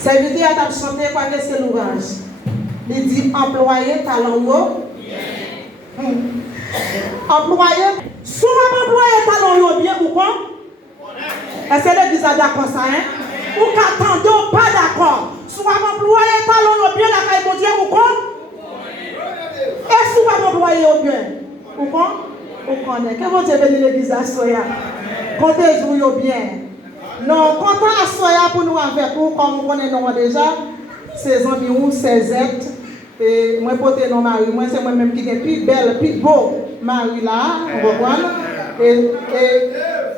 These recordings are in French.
Serviteur a chanté quoi que c'est l'ouvrage. Il dit employé talent. Employé, souvent employé talent bien ou quoi? Est-ce que l'église a d'accord ça, hein? Ou qu'attendons pas d'accord. Souvent employé talent bien la caille Dieu ou quoi? Et souvent employé bien ou quoi? Ou connaît. Que vous avez dit l'église à Soya? Comptez-vous bien. Non, comptez à Soya pour nous avec vous, comme vous connaissez déjà, ses amis ou ses êtres. Et moi, porter non mari, moi, c'est moi-même qui est plus belle, plus beau mari là, vous comprenez? Et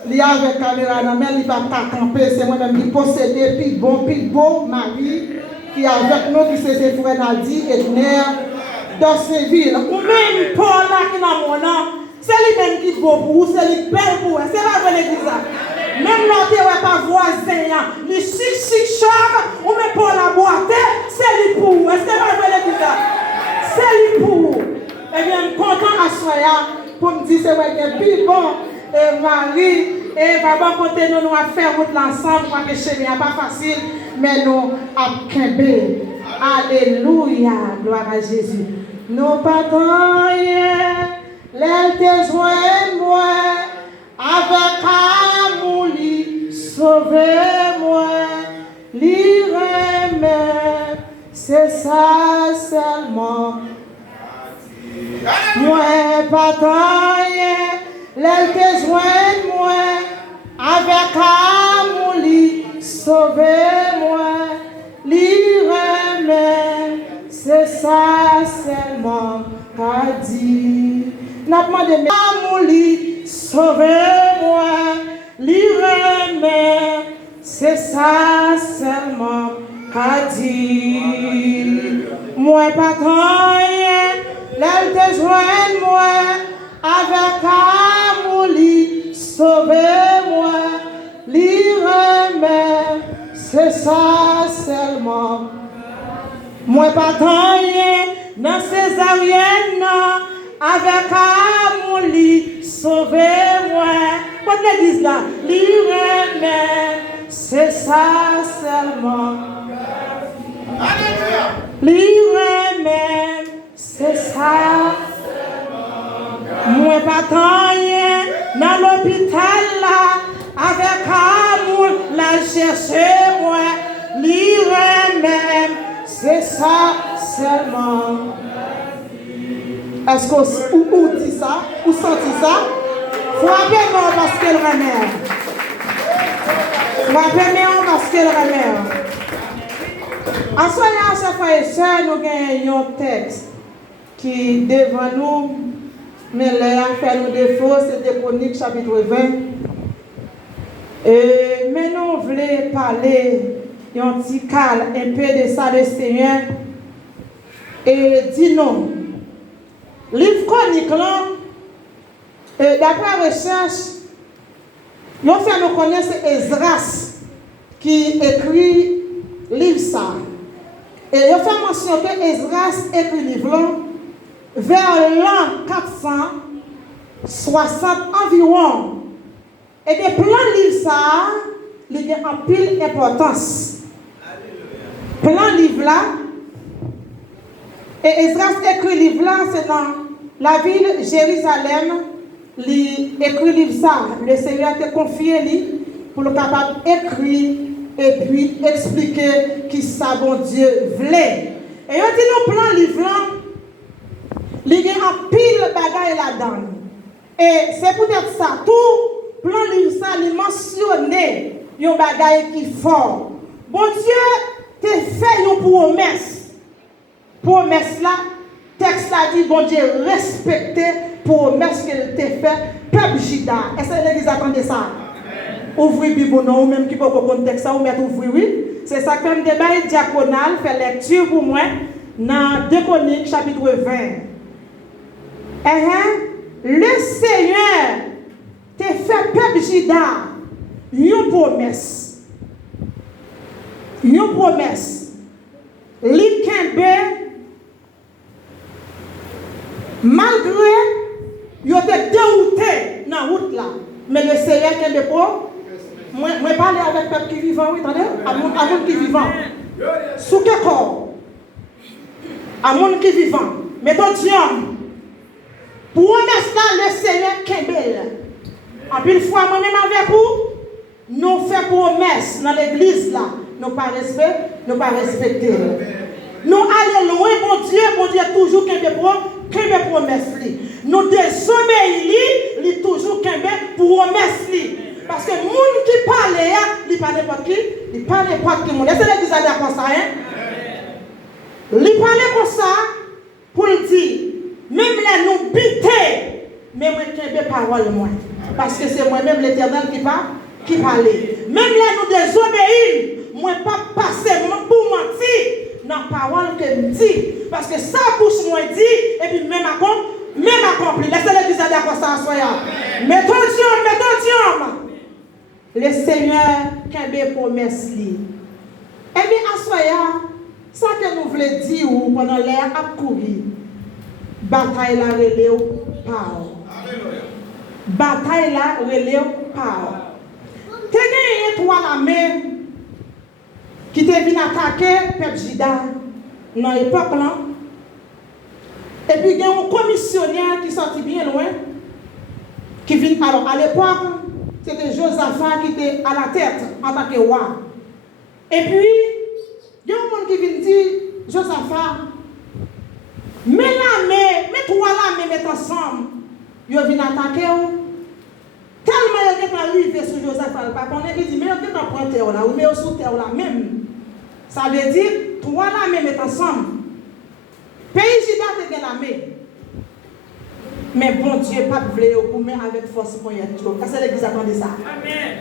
il y a avec caméra dans la main, il va pas camper, c'est moi-même qui possède plus beau mari, qui est avec nous, qui c'est ses frères Nadi, Edner, dans ces villes. Ou même Paul là qui est dans mon nom, c'est lui-même qui est beau pour vous, c'est lui belle pour vous, c'est pas vrai l'église là. Même l'autre n'est pas voisin, les chic char, ou même pour la boîte, c'est lui pour vous. Est-ce que vous voyez tout ça? C'est lui pour vous. Eh bien, je suis content à Soya pour me dire que c'est plus bon. Et Marie, et papa, côté nous allons faire route ensemble, parce que chez nous, ce n'est pas facile, mais nous avons Kembe. Alléluia, gloire à Jésus. Nous partons, l'aile te joint moi. Avec amour, sauvez-moi, l'iremè, c'est ça seulement. Moi, pas taillé, l'aile te joint moi, avec amour, sauvez-moi, l'iremè, c'est ça seulement qu'a dit. N'a demandé amour, sauvez-moi, l'iremè, c'est ça seulement qu'a dit. Moi pas taillé, l'aile te joint moi, avec amour, sauvez-moi, l'iremè, c'est ça seulement. Moi pas taillé, dans ces ariennes, avec amour, sauvez-moi. Quand l'église là, l'iremè, c'est ça seulement. L'iremè, c'est ça seulement. Moi pas taillé, dans l'hôpital là, avec amour, la chercher moi. L'iremè, c'est ça seulement. Est-ce qu'on dit ça? Ou senti ça? Frappez-moi parce qu'elle remet. Frappez-moi parce qu'elle remet. En soyant à chaque fois et sœurs, nous avons un texte qui devant nous, mais là, fait nous défaut, c'est Chroniques chapitre 20. Mais nous voulons parler d'un petit calme, un peu de ça, le Seigneur. Et dis non. Livre Chronique là, d'après recherche, nous fait nous connaître Esdras qui écrit livre ça. Et il fait mention que Esdras écrit livre là vers l'an 460 environ. Et des plans livre ça, il y a en pile importance. Plan livre là. Et Esdras écrit livre là, c'est dans la ville de Jérusalem. Il écrit livre ça. Le Seigneur a confié lui pour le capable d'écrire et puis expliquer qui ça bon Dieu voulait. Et il dit nous plan livre là, il y a un pile bagaille là-dedans. Et c'est peut-être ça, tout plan livre ça, il mentionné un bagaille qui est fort. Bon Dieu te fait une promesse. Promesse là, texte là dit, bon Dieu, respectez promesse qu'il t'a fait, peuple Juda. Est-ce que l'église attendait ça? Ouvrez Bible non, ou même qui peut comprendre texte ça, ou mettre ouvrir, oui. C'est ça que le débat diaconal fait lecture pour moi dans 2 Chroniques chapitre 20. Le Seigneur t'a fait peuple Juda une promesse. Une promesse. L'Ikembe, malgré il était dérouté dans la route là, mais le Seigneur qui est de moi parler avec le peuple qui vivant, oui, attendez, à monde qui vivant. Sous quel corps? À monde qui vivant. Mais ton Dieu, pour remettre là le Seigneur Kembel. En plus, fois moi-même avec vous, nous faisons promesse dans l'église là. Nous pas respect, nous pas respecter. Nous allons loin, bon Dieu toujours Kembel promesse. Nous désobéissons, il toujours Kembel promesse. Parce que les gens qui parlent, ils parlent n'importe qui, ils parlent n'importe qui. Est-ce que l'église a dit comme ça? Ils parlent comme ça pour dire, même là nous biter, mais moi je n'ai pas parole moi. Parce que c'est moi-même l'Éternel qui parle. Même là nous désobéissons, moi pas passer pour mentir dans la parole que je dis. Parce que ça bouche moi dit, et puis même accompli. Laissez l'église a dit comme ça, soyez. Mettons Dieu. Le Seigneur qui a des promesses. Et bien, à soya, ça que nous voulons dire pendant l'air à courir, bataille la relève par. Bataille la relève par. Tu as gagné toi la main qui te venu attaquer Pep Jida dans l'époque là. Et puis il y a un commissionnaire qui sortit bien loin, qui vient alors à l'époque. C'était Josaphat qui était à la tête en tant que roi. Et puis, il y a un monde qui vient dire, Josaphat, mets toi là, mets ensemble. Ils viennent attaquer. Tellement ils sont arrivés sur Josaphat, parce qu'on a dit, mais ils sont en terre là, ou mais sous terre là même. Ça veut dire, toi là, mets ensemble. Pays Juda te gagne la main. Mais bon Dieu, pas de vle pour mettre avec force pour y être. Parce que l'église attendait ça. Amen.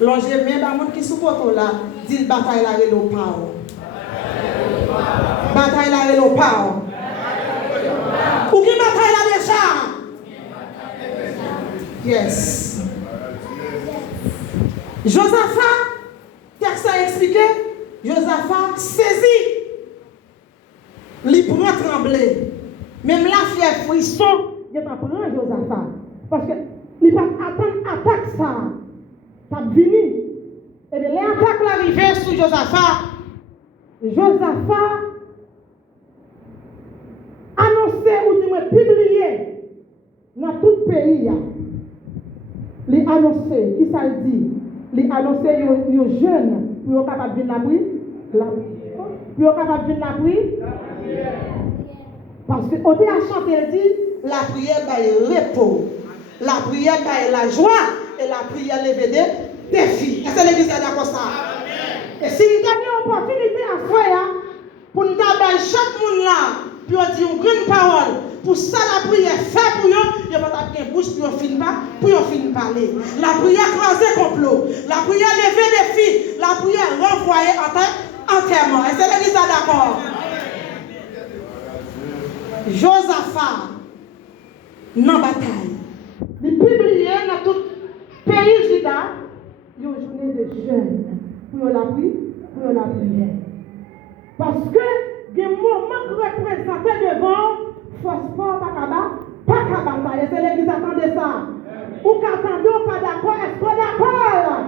L'ange même dans monde qui supporte là, dit bataille la relo power. Bataille la relo power. Ou qui bataille la déjà? Yes. Josaphat, texte a expliqué, Josaphat saisit. Il prend trembler. Même la fièvre frisson. Je t'apprends Josaphat. Parce que il va attendre attaque ça. Ça venu. Et bien l'attaque l'arrivée sur Josaphat. Josaphat annoncé ou du moins publié dans tout le pays. Il annoncé, qui ça dit? Il annoncé aux jeunes pour être capable de venir la prière. Pour être capable de venir la prière. Parce que on a chanté, il dit, la prière est repos, la prière est la joie et la prière lever des défis. Est-ce que l'église est d'accord ça? Et si nous avons une opportunité à faire, pour nous avoir chaque monde là, puis on dit une grande parole, pour ça la prière fait pour eux, il n'y a pas de bouche pour on finit pas, pour on finit parler. La prière croiser complot, la prière lever défis, la prière renvoyer entièrement. Est-ce que l'église est d'accord? Josaphat, dans la bataille, il publié dans tout le pays Juda, il y a une journée de jeûne pour la prière. Parce que, il y a un moment représenté devant, force pas qu'à bataille. C'est l'église attendait ça. Ou qu'attendons pas d'accord, est-ce qu'on est d'accord?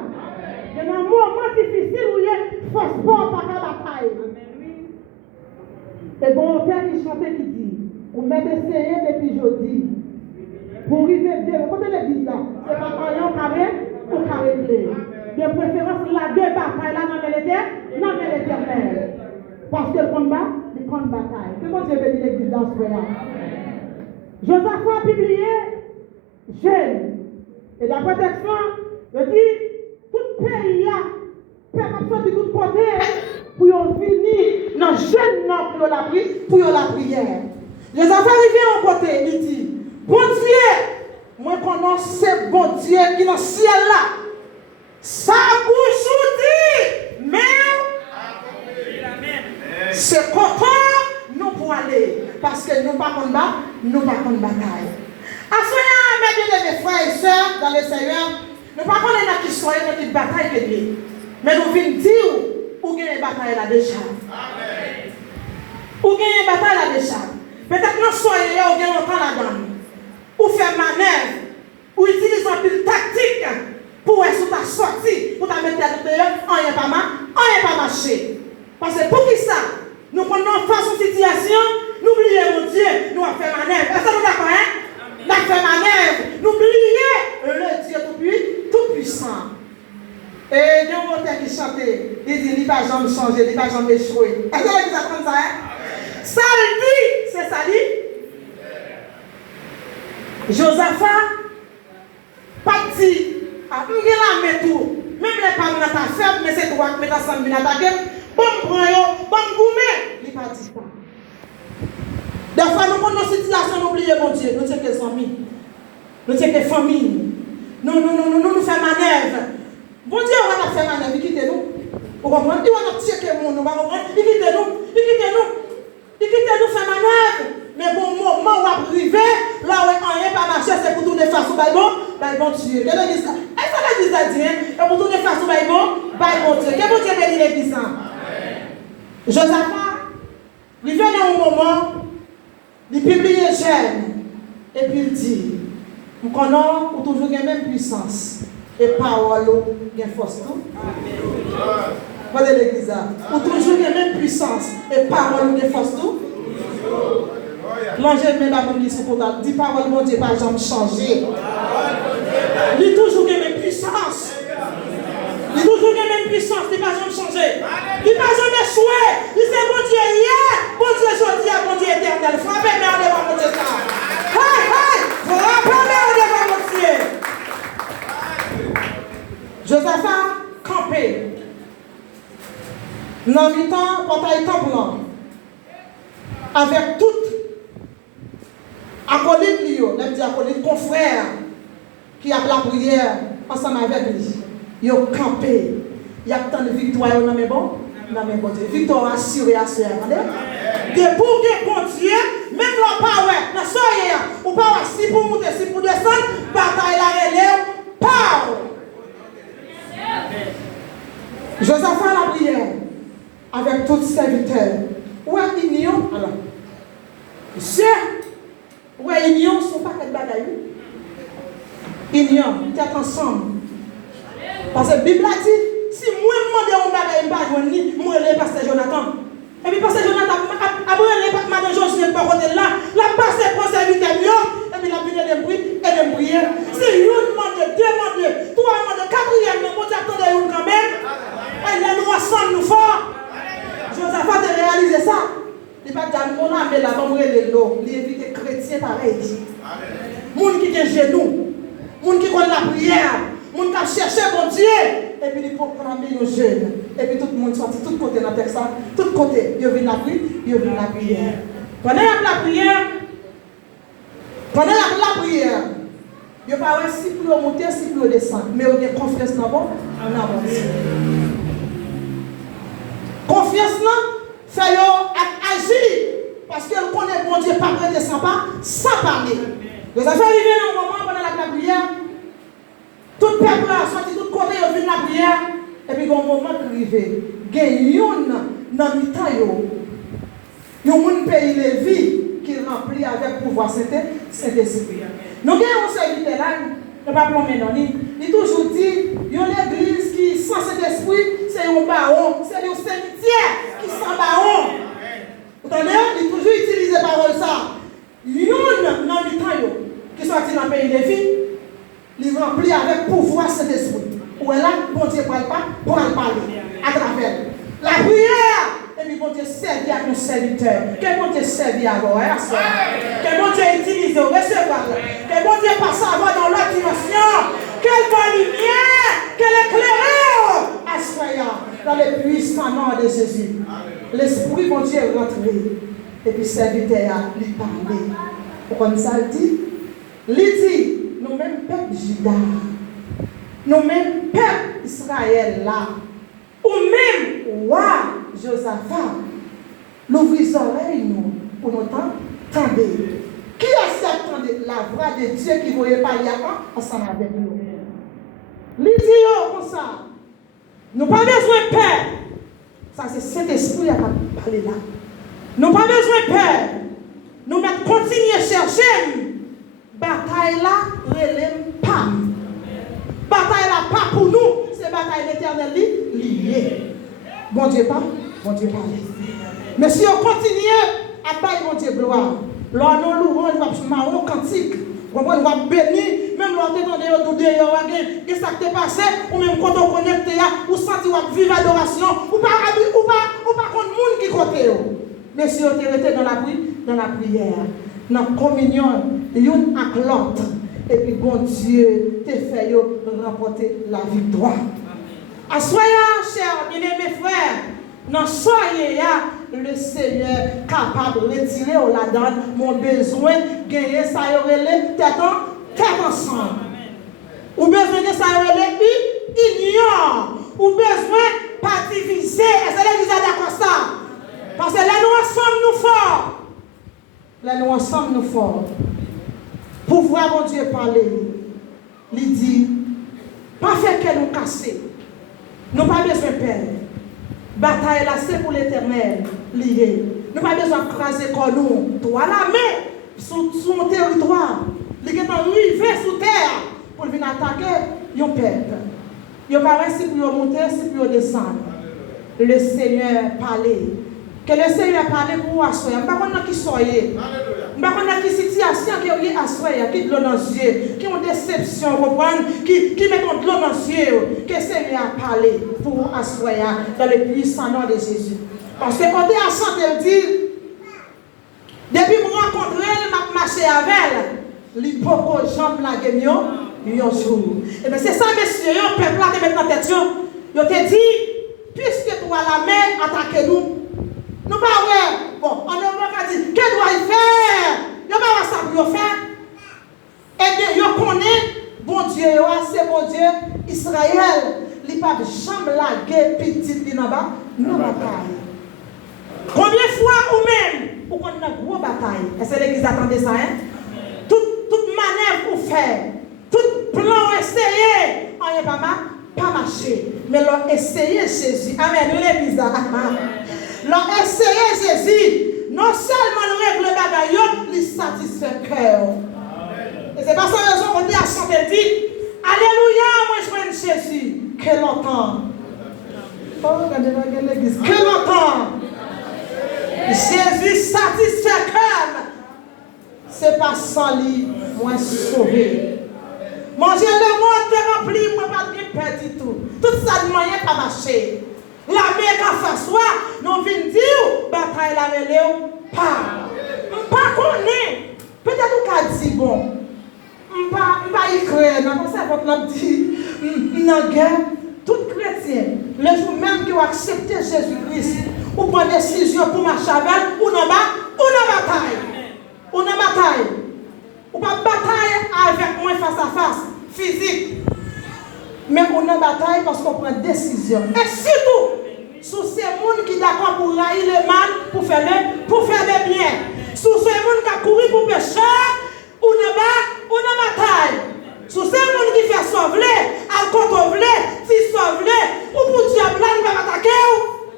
Il y a un moment difficile où il y a force pas qu'à bataille. Et bon, père qui chantait qui dit, on met essayé depuis jeudi. Pour arriver de côté de l'église là, c'est pas croyant carré ou carré blé. De préférence, la deux batailles là dans l'éternel. Parce que le combat, c'est une bataille. C'est comme Dieu veut dire l'église dans ce là. Josaphat a publié jeune. Et d'après le texte, il dit, tout pays là, peuple de tout côté, pour finir dans le jeune pour la prière. Les affaires arrivent en côté, il dit, bon Dieu, moi connais ce bon Dieu qui est dans le ciel là. Ça bouche dit, mais c'est content nous pour aller. Parce que nous ne pas contre bataille. À ce moment-là, mes frères et sœurs dans le Seigneur, nous ne pas connaître qui soit dans une bataille que lui. Mais nous venons dire où il y a une bataille là déjà. Où il y a une bataille là déjà. Peut-être que nous soyons là où il y a longtemps là-dedans. Ou faire manœuvre. Ou utiliser une tactique pour être sur ta sortie. Pour ta mettre à l'intérieur, on n'est pas marché. Parce que connaissons face aux situations, n'oubliez mon Dieu, nous avons fait manœuvre. Est-ce que nous d'accord, hein? Nous avons fait manœuvre. N'oubliez le Dieu tout-puissant. Et il y a un auteur qui chantait, il dit, il ne va jamais changer, il ne va jamais échouer. Est-ce que vous avez ça, hein? Ça le dit, c'est ça dit. Josaphat, parti, à la main tout. Même les parents n'ont pas fait, mais c'est toi qui mets ensemble, attaquer. Bon, bon, gourmet. Il n'a pas dit ça. Des fois, nous avons une situation, nous oublions, mon Dieu, nous sommes que amis. Nous sommes que famille. Nous faisons manœuvre. Bon Dieu, on va faire manœuvre, il quitte nous. Vous comprenez? Il va nous checker, nous va comprendre. Il quitte nous faire manœuvre. Mais bon, moment où on va arriver, là où rien pas marché, c'est pour tourner face au bon Dieu. Qu'est-ce que ça? Est-ce que l'église a dit, et pour tourner face au bon Dieu? Qu'est-ce que Dieu bénit l'église? Josaphat, il vient dans un moment, il publie jeune, et puis il dit, nous connaissons pour toujours la même puissance, et parole, il y a force. Vous voyez l'église? Pour toujours la même puissance, et parole, il y a force. L'ange met la Bible sur le dit parole, mon Dieu, pas jamais changé. Il est toujours la même puissance. Il est toujours la même puissance, il n'a pas jamais changé. Il n'a pas jamais échoué. Il c'est mon Dieu hier, mon Dieu aujourd'hui, mon Dieu éternel. Frappez merde devant mon Dieu ça. Hey! Frappez merde devant mon Dieu. Josaphat campé. Dans le temps, portail temple, avec toute acolyte, les petits acolytes, confrères, qui a la prière ensemble avec lui. Ils ont campé. Il y a tant de victoires dans mes bons. Victoire assurée, assurée. De pour que bon Dieu, même leur power, dans ce ou pas si pour monter, si pour descendre, bataille la relève, power. Josaphat la prière avec tous ses serviteurs. Où est l'union? Alors, c'est où est l'union? Ce ne sont pas quelle bataille. Union, tête ensemble. Parce que la Bible a dit, si moi je demande un bagaille, je ne vais pas venir, moi je vais passer Jonathan. Et puis passer Jonathan, après je madame Josué par côté là, la passe pour serviteur, et puis la vie de bruit et de prière. Si une demande, deux demande, trois demande, quatrième, mais bon Dieu attendez une quand même. Et là nous ensemble nous forts. Josaphat a réalisé ça. Il va dire, mon âme est là, on va les l'eau. Il évite les chrétiens pareil. Moun qui est genou, moun qui connaît la prière, moun qui a cherché mon Dieu. Et puis il faut prendre un jeune. Et puis tout le monde sortit, tout côté dans le texte, tout côté. Il vient la prière, il vient la prière. Pendant la prière, il n'y a pas un si plus monter, si plus descendre. Mais on a confiance dans bon, on avance. Confiance fait agir. Parce qu'elle connaît mon Dieu, pas prêter sans parler. Vous avez arrivé dans un moment pendant la prière, tout le peuple a sorti, tout côté, il vient la prière, et puis il y a un moment arrivé. Il y a un mi-temps, il y a un pays Lévi qui est rempli avec pouvoir Saint-Esprit. Nous avons un serviteur là, je ne vais pas prendre non. Il toujours dit, il y a une église qui, sans Saint-Esprit, c'est un baron, c'est un cimetière qui sent baron. Vous entendez? Il a toujours utilisé la parole ça. Il y a un mi-temps qui sorti dans le pays Lévi, il est rempli avec pouvoir Saint-Esprit. Où est là, bon Dieu ne parle pas, pour parler à travers la prière. Et puis bon Dieu servit à nos serviteurs. Que bon Dieu servit à vous, que bon Dieu utilise, recevoir. Que bon Dieu passe à vous dans l'autre dimension. Quelle bonne lumière, quelle éclaireur à soyant dans le puissant nom de Jésus. L'Esprit bon Dieu est rentré. Et puis serviteur a lui parlé. Comme ça il dit, nous-mêmes peuple Juda, nous-mêmes peuple Israël là, ou même roi Josaphat, l'ouvrir les oreilles nous, pour nous entendre. Qui a s'attendait la voix de Dieu qui voulait parler ensemble avec nous? Il dit comme ça, nous n'avons pas besoin de peur. Ça c'est cet esprit qui a parlé là. Nous n'avons pas besoin de peur. Nous mettons continuer à chercher. Bataille là, relève pas. Bataille là, pas pour nous. C'est bataille l'éternel liée. Bon Dieu, pas. Bon Dieu parle. Mais si on continue à bailler mon Dieu gloire, lors nous louons, nous va marron cantique, on va bénir, même lors de nous donner, que ça t'est passé, ou même quand on connecte, ou senti ou vivre adoration, ou pas contre monde qui côté. Mais si on était dans la prière, dans la communion, l'une avec l'autre, et puis bon Dieu te fait remporter la victoire. Soyez, chers bien-aimés frères, non soyez le Seigneur capable de retirer au la donne mon besoin de gagner ça y tête ensemble. Ou besoin de ça y union. Ou besoin de pas diviser. Et c'est l'église d'accord ça. Parce que là nous ensemble nous forts. Là nous ensemble nous forts. Pour voir mon Dieu parler, il dit, pas faire qu'elle nous casse. Nous pas besoin de perdre. Bataille là, c'est pour l'éternel. Lié. Nous pas besoin de craser comme nous. Toi la main sur mon territoire. Il est arrivé sous terre pour venir attaquer. Ils ont peuple. Ils n'ont pas si pour monter, si pour descendre. Le Seigneur parlait. Que le Seigneur parlait pour assoyer. Je ne sais pas qui soyez. Je ne sais pas qui situation qui est assoyer, qui est de l'eau dans les yeux, qui ont déception, qui met de l'eau dans les yeux. Que le Seigneur a parlé pour assoyer dans le puissant nom de Jésus. Parce que quand on chante, elle dit, depuis que je rencontre elle, je marché avec elle, il faut que j'aime la guémio un jour. Et bien c'est ça, messieurs, le peuple là qui met en tête, il te dit, puisque toi la main, attaquez-nous. Nous pas ouais. Bon, on a dit, qu'est-ce que doit-il faire? Il n'y a pas ça pour faire. Eh bien, il connaît, bon Dieu, c'est bon Dieu, Israël, il n'y a pas de chambre la guerre petite qui n'a pas, non bataille. Combien de fois ou même, pour qu'on ait une grosse bataille? Est-ce que l'église attendait ça, hein? Toute manœuvre pour faire, tout plan essayé, on n'est pas marché. Mais l'on essayé Jésus. Amen, l'église. L'on essayé Jésus. Non seulement le règle bagaille, il satisfait le cœur. Et c'est pas sa raison qu'on dit à chanter, dit, Alléluia, moi je viens de Jésus. Que longtemps. Oh, regardez l'église. Que longtemps. Jésus satisfait le cœur. C'est pas sans lui, moi sauvé. Mon Dieu, le monde est rempli, moi pas de perdu tout. Tout ça de moyen pas marcher. La mer qui fait soi, nous venons dire, bataille la relève, pas connaît. Peut-être qu'on dit bon, pas écrire, non, ça va dit, non, guerre, tout chrétien, le jour même qui ont accepté Jésus-Christ, ou prendre décision pour marcher avec, ou non bataille. Ou non bataille. Ou pas bataille avec moi face à face, physique. Mais on a bataille parce qu'on prend décision. Et surtout, sous ces gens qui sont d'accord pour railler le mal, pour faire le bien. Sous ces gens qui ont couru pour pécher, on a bataille. Sous ces gens qui font sauver, à côté si sauver, ou pour diable, on va attaquer.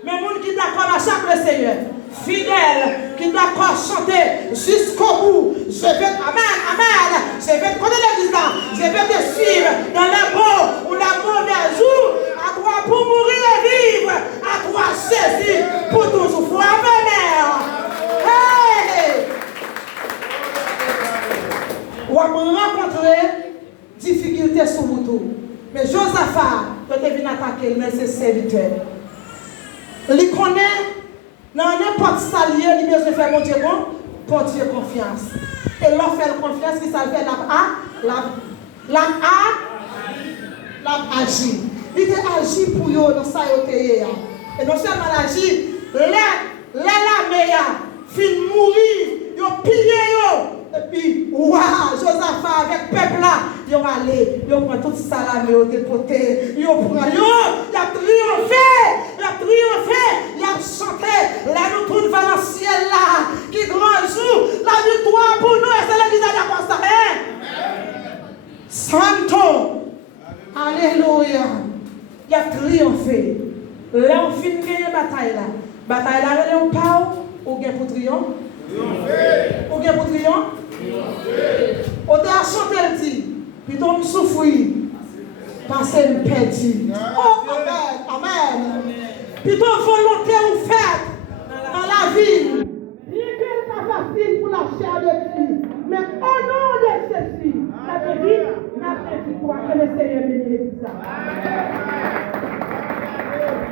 Mais les gens qui sont d'accord à chaque le Seigneur. Fidèle, qui d'accord chanter jusqu'au bout. Je vais, amen, je vais te connaître l'église là. Je vais te suivre dans le bon ou la mauvaise jour. À toi pour mourir et vivre. À toi Jésus pour toujours. Faut amen. Hey! On va rencontrer difficultés sur vous tout. Mais Josaphat, quand il vient attaquer, mais c'est serviteur. Il connaît. Non, n'importe salier, il a besoin de faire mon Dieu pour Dieu confiance. Et l'on fait confiance, qui ça fait l'a agi. Il a agi pour eux dans ça. Et non seulement l'agi, la meilleure, fin mourir, ils ont pillé. Et puis, waouh, Josaphat avec le peuple là, ils ont allé, ils ont pris tout ça là, ils ont déporté, ils ont pris, ils ont triomphé, ils ont chanté, là nous trouvons dans le ciel là, qui grand jour, la victoire pour nous, et c'est l'église de la Costa. Santo, alléluia, il a triomphé. Là on finit la bataille là. Bataille là, elle est au pas ou bien pour triomphe? Ou bien pour triomphe? On t'a chanté le dit, puis on souffre, parce qu'elle perdit. Oh, amen, amen. plutôt volonté ou faite dans la vie. Rien que c'est pas facile pour la chair de Dieu. Mais au nom de Jésus, la vie n'a pas victoire que le Seigneur bénisse ça.